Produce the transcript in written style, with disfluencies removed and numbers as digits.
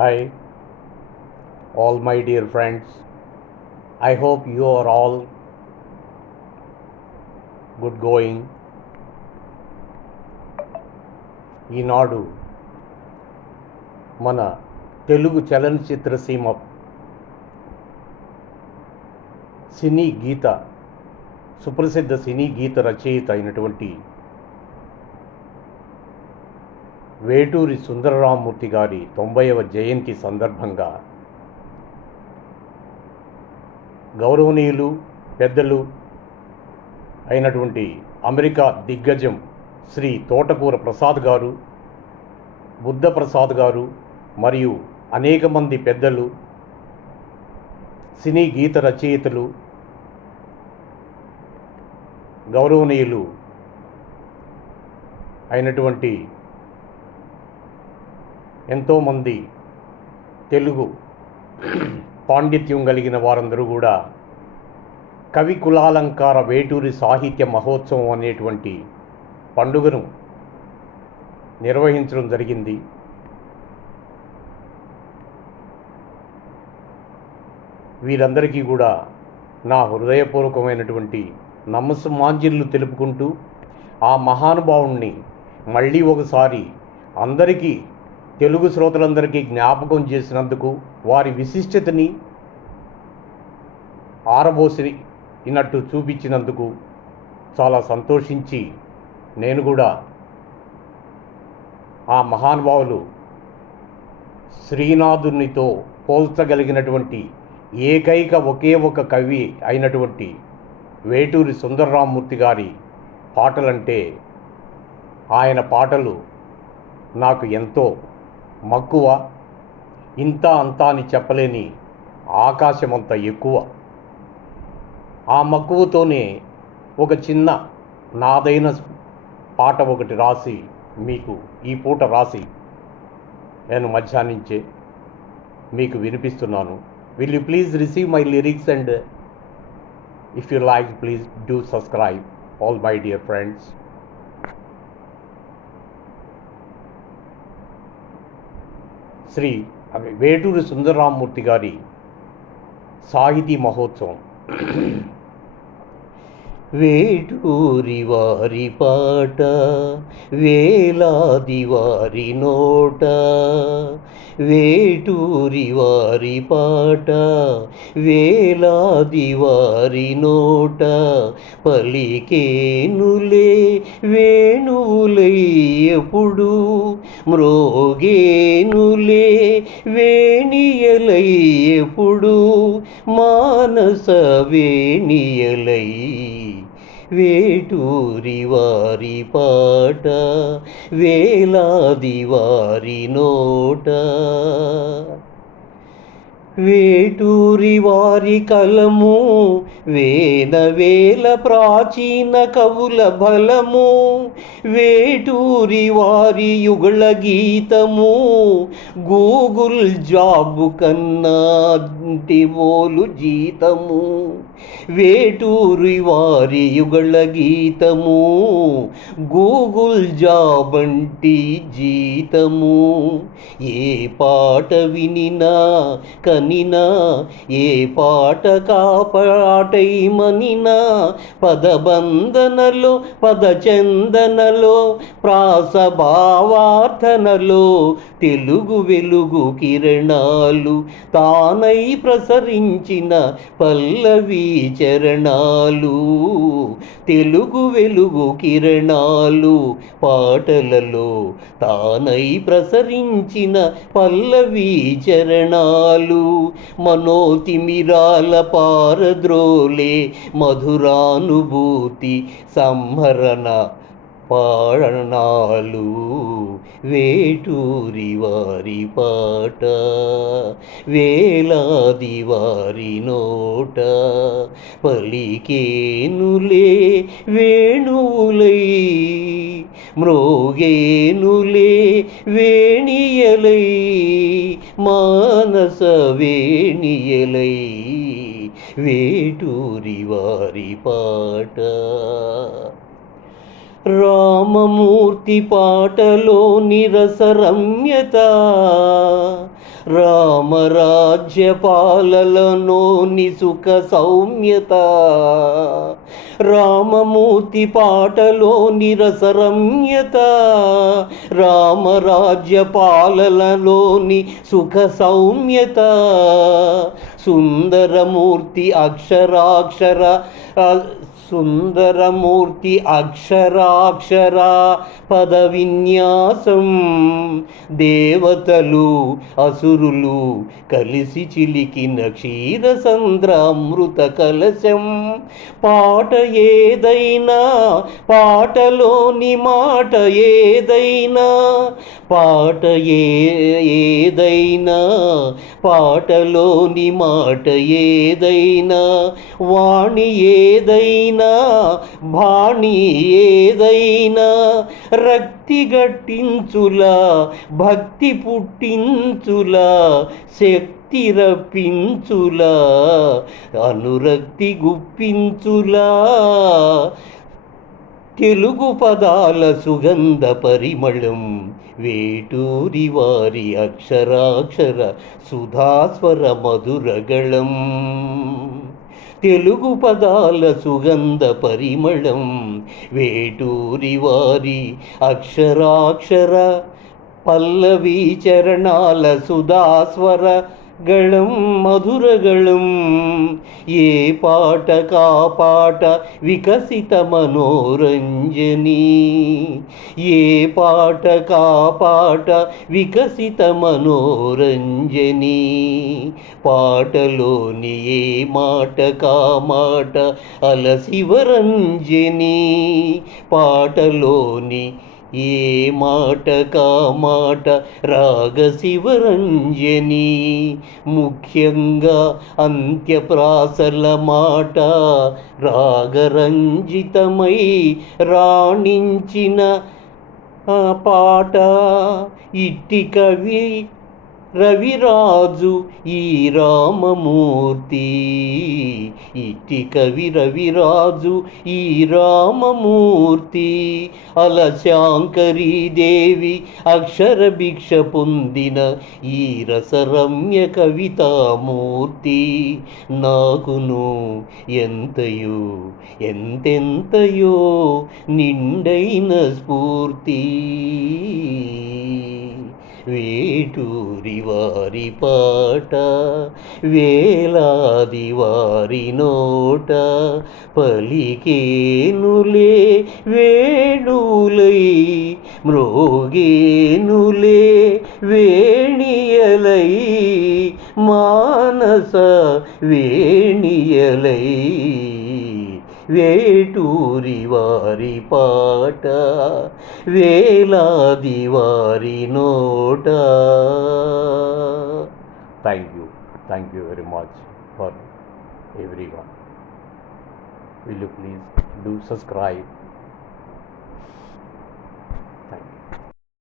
Hi, all my dear friends. I hope you are all good going. ఈనాడు మన తెలుగు చలనచిత్ర సీమ సినీ గీత సుప్రసిద్ధ సినీ గీత రచయిత అయినటువంటి వేటూరి సుందరరామమూర్తి గారి 90వ జయంతి సందర్భంగా గౌరవనీయులు పెద్దలు అయినటువంటి అమెరికా దిగ్గజం శ్రీ తోటకూర ప్రసాద్ గారు, బుద్ధప్రసాద్ గారు మరియు అనేక మంది పెద్దలు, సినీ గీత రచయితలు, గౌరవనీయులు అయినటువంటి ఎంతోమంది తెలుగు పాండిత్యం కలిగిన వారందరూ కూడా కవి కులాలంకార వేటూరి సాహిత్య మహోత్సవం అనేటువంటి పండుగను నిర్వహించడం జరిగింది. వీరందరికీ కూడా నా హృదయపూర్వకమైనటువంటి నమస్సుమాంజలు తెలుపుకుంటూ ఆ మహానుభావుణ్ణి మళ్ళీ ఒకసారి అందరికీ తెలుగు శ్రోతలందరికీ జ్ఞాపకం చేసినందుకు, వారి విశిష్టతని ఆరబోసినట్టు చూపించినందుకు చాలా సంతోషించి, నేను కూడా ఆ మహానుభావులు శ్రీనాథునితో పోల్చగలిగినటువంటి ఏకైక ఒకే ఒక కవి అయినటువంటి వేటూరి సుందరరామమూర్తి గారి పాటలంటే, ఆయన పాటలు నాకు ఎంతో మక్కువ. ఇంత అంతా అని చెప్పలేని ఆకాశమంత ఎక్కువ. ఆ మక్కువతోనే ఒక చిన్న నాదైన పాట ఒకటి రాసి మీకు ఈ పూట రాసి నేను మధ్యాహ్నించే మీకు వినిపిస్తున్నాను. Will you please receive my lyrics and if you like please do subscribe all my dear friends. Shri Veturi Sundararamamurthy గారి సాహితీ మహోత్సవం. వేటూరి వారి పాట వేలాది వారి నోట, వేటూరి వారి పాట వేలాది వారి నోట, పలికేనులే వేణువులై ఎప్పుడు, మ్రోగేనులే వేణియలై ఎప్పుడు, మానస వేణియలై. వేటూరి వారి పాట వేలాది వారి నోట, వేటూరి వారి కలము వేల ప్రాచీన కవుల బలము, వేటూరి వారి యుగళ గీతము గూగుల్ జాబు కన్నా బోలు జీతము, వేటూరి వారి యుగళ గీతము గూగుల్ జాబంటి జీతము. ఏ పాట వినినా కనినా, ఏ పాట కాపాటై మనినా, పదబంధనలో పదచందనలో ప్రాస భావార్థనలో తెలుగు వెలుగు కిరణాలు తానై ప్రసరించిన పల్లవి చరణాలు, తెలుగు వెలుగు కిరణాలు పాటలలో తానై ప్రసరించిన పల్లవి చరణాలు, మనోతిమిరాల పారద్రోలే మధురానుభూతి సంహరణ పారణాలు. వేటూరి వారి పాట వేలాది వారి నోట, పలికేనులే వేణువులై, మ్రోగేనులే వేణియలై, మానస వేణియలై. వేటూరి వారి పాట. రామమూర్తి పాటలో నిరసరమ్యత, రామరాజ్య పాలనలోని సుఖ సౌమ్యత. రామమూర్తి పాటలో నిరసరమ్యత, రామరాజ్య పాలనలోని సుఖ సౌమ్యత. సుందరమూర్తి అక్షరాక్షర సుందరమూర్తి అక్షరాక్షర పద విన్యాసం, దేవతలు అసురులు కలిసి చిలికిన క్షీరసంద్ర అమృత కలశం. పాట ఏదైనా, పాటలోని మాట ఏదైనా, పాట ఏదైనా, పాటలోని మాట ఏదైనా, వాణి ఏదైనా, బాణి ఏదైనా, రక్తి గట్టించులా, భక్తి పుట్టించులా, శక్తి రప్పించులా, అనురక్తి గుప్పించులా. తెలుగు పదాల సుగంధ పరిమళం, వేటూరి వారి అక్షరాక్షర సుధాస్వర మధురగళం. తెలుగు పదాల సుగంధ పరిమళం, వేటూరి వారి అక్షరాక్షర పల్లవి చరణాల సుధాస్వర గళం మధురగళం. ఏ పాట కా పాట వికసిత మనోరంజని, ఏ పాట కా పాట వికసిత మనోరంజని. పాటలోని ఏ మాట కా మాట అలశివరంజని, పాటలోని ఏ మాట కా మాట రాగశివరంజని. ముఖ్యంగా అంత్యప్రాసల మాట రాగరంజితమై రాణించిన పాట. ఇట్టి కవి రవిరాజు ఈ రామమూర్తి, ఇట్టి కవి రవిరాజు ఈ రామమూర్తి. అలశాంకరీ దేవి అక్షర భిక్ష పొందిన ఈ రసరమ్య కవితామూర్తి. నాకును ఎంతయో ఎంతెంతయో నిండైన స్ఫూర్తి. వేటూరి వారి పాట వేలాది వారి నోట పలికేనులే వేణులై, మ్రోగేనులే వేణియలై, మానస వేణియలై. వేటూరి వారి పాట వేలాది వారి నోట. Thank you very much for everyone. Will you please do subscribe